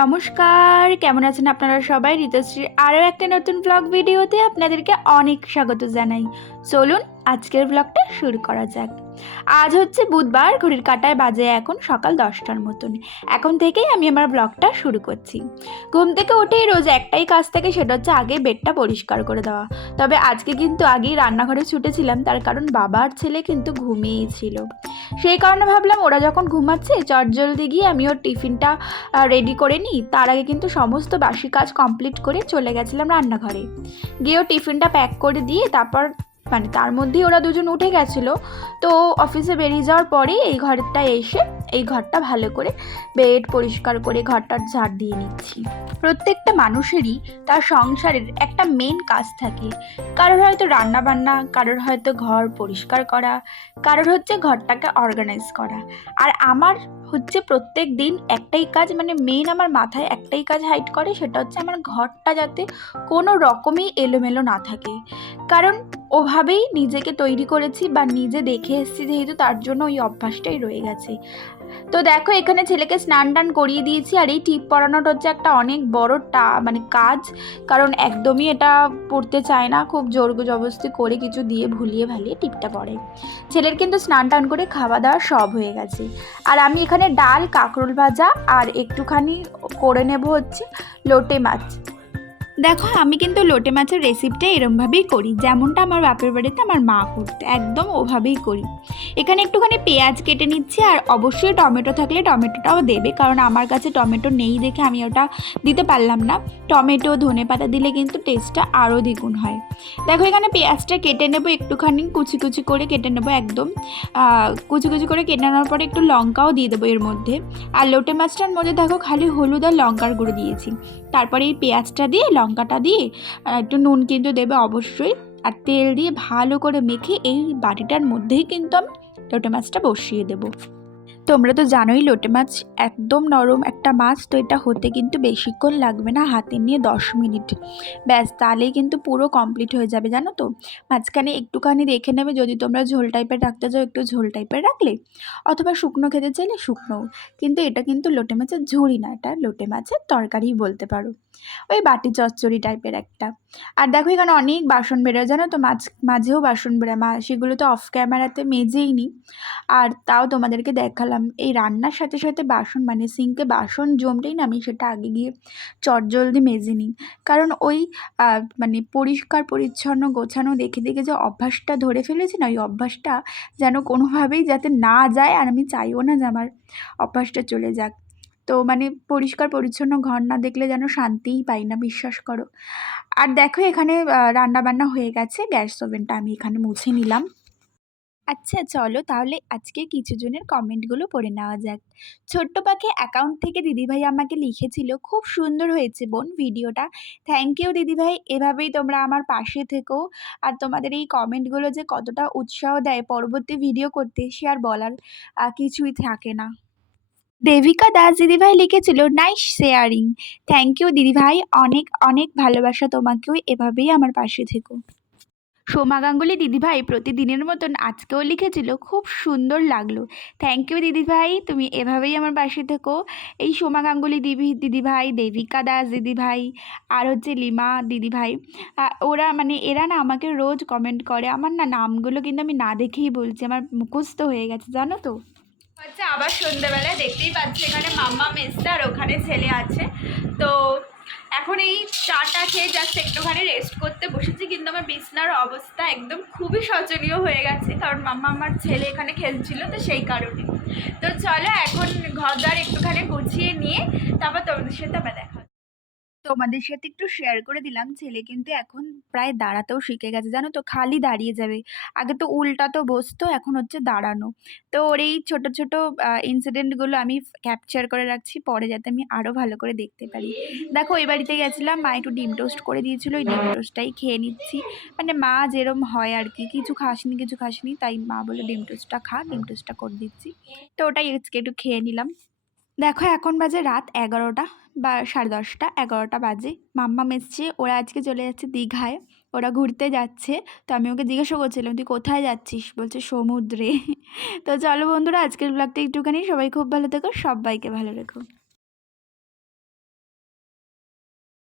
নমস্কার, কেমন আছেন আপনারা সবাই? ঋতুশ্রীর আরও একটা নতুন ব্লগ ভিডিওতে আপনাদেরকে অনেক স্বাগত জানাই। চলুন আজকের ব্লগটা শুরু করা যাক। আজ হচ্ছে বুধবার, ঘড়ির কাটায় বাজে এখন সকাল দশটার মতন। এখন থেকেই আমি আমার ব্লগটা শুরু করছি। ঘুম থেকে উঠেই রোজ একটাই কাজ থাকে, সেটা হচ্ছে আগে বেডটা পরিষ্কার করে দেওয়া। তবে আজকে কিন্তু আগেই রান্নাঘরে ছুটেছিলাম, তার কারণ বাবার ছেলে কিন্তু ঘুমিয়েই ছিল। সেই কারণে ভাবলাম ওরা যখন ঘুমাচ্ছে চটজলদি গিয়ে আমি ওর টিফিনটা রেডি করে নিই। তার আগে কিন্তু সমস্ত বাসি কাজ কমপ্লিট করে চলে গেছিলাম রান্নাঘরে। গিয়ে ওর টিফিনটা প্যাক করে দিয়ে তারপর মানে তার মধ্যেই ওরা দুজন উঠে গেছিল। তো অফিসে বেরিয়ে যাওয়ার পরেই এই ঘরেরটায় এসে এই ঘরটা ভালো করে বেড পরিষ্কার করে ঘরটার ঝাড় দিয়ে নিচ্ছি। প্রত্যেকটা মানুষেরই তার সংসারের একটা মেন কাজ থাকে। কারোর হয়তো রান্না বান্না কারোর হয়তো ঘর পরিষ্কার করা, কারোর হচ্ছে ঘরটাকে অর্গানাইজ করা। আর আমার হচ্ছে প্রত্যেক দিন একটাই কাজ মানে মেন আমার মাথায় একটাই কাজ হাইট করে, সেটা হচ্ছে আমার ঘরটা যাতে কোনো রকমই এলোমেলো না থাকে। কারণ ওভাবেই নিজেকে তৈরি করেছি বা নিজে দেখে এসেছি যেহেতু তার জন্য ওই অভ্যাসটাই রয়ে গেছে। তো দেখো, এখানে ছেলেকে স্নান টান করিয়ে দিয়েছি আর এই টিপ পরানোটা হচ্ছে একটা অনেক বড় টা মানে কাজ। কারণ একদমই এটা পড়তে চায় না, খুব জোর জবরদস্তি করে কিছু দিয়ে ভুলিয়ে ভালিয়ে টিপটা পড়ে। ছেলের কিন্তু স্নান টান করে খাওয়া দাওয়া সব হয়ে গেছে। আর আমি এখানে ডাল, কাঁকরোল ভাজা আর একটুখানি করে নেব হচ্ছে লোটে মাছ। দেখো, আমি কিন্তু লোটে মাছের রেসিপিটা এরমভাবেই করি। যেমনটা আমার বাপের বাড়িতে আমার মা করতে, একদম ওভাবেই করি। এখানে একটুখানি পেঁয়াজ কেটে নিচ্ছি আর অবশ্যই টমেটো থাকলে টমেটোটাও দেবে, কারণ আমার কাছে টমেটো নেই দেখে আমি ওটা দিতে পারলাম না। টমেটো, ধনে পাতা দিলে কিন্তু টেস্টটা আরও দ্বিগুণ হয়। দেখো, এখানে পেঁয়াজটা কেটে নেব একটুখানি, কুচি কুচি করে কেটে নেব একদম। কুচি কুচি করে কেটে নেওয়ার পরে একটু লঙ্কাও দিয়ে দেবো এর মধ্যে। আর লোটে মাছটার মধ্যে দেখো, খালি হলুদ আর লঙ্কার গুঁড়ো দিয়েছি। তারপরে এই পেঁয়াজটা দিয়ে লঙ্কাটা দিয়ে আর একটু নুন কিন্তু দেবে অবশ্যই। আর তেল দিয়ে ভালো করে মেখে এই বাটিটার মধ্যেই কিন্তু আমি লোটে মাছটা বসিয়ে দেবো। তোমরা তো জানোই লোটে মাছ একদম নরম একটা মাছ, তো এটা হতে কিন্তু বেশিক্ষণ লাগবে না হাতে নিয়ে দশ মিনিট। ব্যাস, তাহলেই কিন্তু পুরো কমপ্লিট হয়ে যাবে, জানো তো? মাঝখানে একটুখানি রেখে নেবে, যদি তোমরা ঝোল টাইপের রাখতে চাও, একটু ঝোল টাইপের রাখলে। অথবা শুকনো খেতে চাইলে শুকনো। কিন্তু এটা কিন্তু লোটে মাছের ঝুড়ি না, এটা লোটে মাছের তরকারি বলতে পারো। ওই বাটি চচ্চড়ি টাইপের একটা। আর দেখো, এখানে অনেক বাসন বেরোয়, জানো তো? মাছ মাঝেও বাসন বেরোয়। মা, সেগুলো তো অফ ক্যামেরাতে মেজেই নি। আর তাও তোমাদেরকে দেখালাম। এই রান্নার সাথে সাথে বাসন মানে সিঙ্কে বাসন জমলেই না আমি সেটা আগে গিয়ে চটজলদি মেজে নিই। কারণ ওই মানে পরিষ্কার, পরিচ্ছন্ন, গোছানো, দেখে দেখে যে অভ্যাসটা ধরে ফেলেছি না, ওই অভ্যাসটা যেন কোনোভাবেই যাতে না যায় আর আমি চাইও না যে আমার অভ্যাসটা চলে যাক। তো মানে পরিষ্কার, পরিচ্ছন্ন ঘর না দেখলে যেন শান্তিই পাই না, বিশ্বাস করো। আর দেখো এখানে রান্না বান্না হয়ে গেছে, গ্যাস ওভেনটা আমি এখানে মুছে নিলাম। আচ্ছা চলো তাহলে আজকে কিছু জনের কমেন্টগুলো পড়ে নেওয়া যাক। ছোট্ট পাখি অ্যাকাউন্ট থেকে দিদিভাই আমাকে লিখেছিল, খুব সুন্দর হয়েছে বোন ভিডিওটা। থ্যাংক ইউ দিদিভাই, এভাবেই তোমরা আমার পাশে থেকো। আর তোমাদের এই কমেন্টগুলো যে কতটা উৎসাহ দেয় পরবর্তী ভিডিও করতে, সে আর বলার কিছুই থাকে না। দেবিকা দাস দিদিভাই লিখেছিল, নাইস শেয়ারিং। থ্যাংক ইউ দিদিভাই, অনেক অনেক ভালোবাসা তোমাকেও, এভাবেই আমার পাশে থেকো। সোমা গাঙ্গুলি দিদিভাই প্রতিদিনের মতন আজকেও লিখেছিল, খুব সুন্দর লাগল। থ্যাংক ইউ দিদিভাই, তুমি এভাবেই আমার পাশে থেকো। এই সোমা গাঙ্গুলি দিদি দিদিভাই, দেবিকা দাস দিদিভাই আর হচ্ছে লিমা দিদিভাই ওরা মানে এরা না আমাকে রোজ কমেন্ট করে। আমার না নামগুলো কিন্তু আমি না দেখেই বলছি, আমার মুখস্থ হয়ে গেছে, জানো তো? হচ্ছে আবার সন্ধ্যেবেলায় দেখতেই পাচ্ছি এখানে মাম্মা মেসটা আর ওখানে ছেলে আছে। তো এখন এই চাটা খেয়ে জাস্ট একটুখানি রেস্ট করতে বসেছি, কিন্তু আমার বিছনার অবস্থা একদম খুবই শোচনীয় হয়ে গেছে, কারণ মাম্মা আমার ছেলে এখানে খেলছিল তো সেই কারণে তো চলো এখন ঘর দ্বার একটুখানি গুছিয়ে নিয়ে তারপর তোমাদের সাথে আবার দেখা। তোমাদের সাথে একটু শেয়ার করে দিলাম। ছেলে কিন্তু এখন প্রায় দাঁড়াতেও শিখে গেছে, জানো তো? খালি দাঁড়িয়ে যাবে। আগে তো উল্টা তো বসতো, এখন হচ্ছে দাঁড়ানো। তো ওর এই ছোটো ছোটো ইনসিডেন্টগুলো আমি ক্যাপচার করে রাখছি, পরে যাতে আমি আরও ভালো করে দেখতে পারি। দেখো, ওই বাড়িতে গেছিলাম, মা একটু ডিম টোস্ট করে দিয়েছিল, ওই ডিম টোস্টটাই খেয়ে নিচ্ছি। মানে মা যেরম হয় আর কি, কিছু খাসনি কিছু খাসনি, তাই মা বলে ডিম টোস্টটা খা, ডিম টোস্টটা করে দিচ্ছি। তো ওটাই আজকে একটু খেয়ে নিলাম। দেখো, এখন বাজে রাত এগারোটা বা সাড়ে দশটা, এগারোটা বাজে। মাম্মা এসছে ওরা আজকে চলে যাচ্ছে দীঘায়। ওরা ঘুরতে যাচ্ছে। তো আমি ওকে জিজ্ঞাসা করছিলাম, তুই কোথায় যাচ্ছিস? বলছে, সমুদ্রে। তো চলো বন্ধুরা, আজকের ব্লগটা একটুখানি সবাই খুব ভালো থেকো, সবাইকে ভালো রেখো।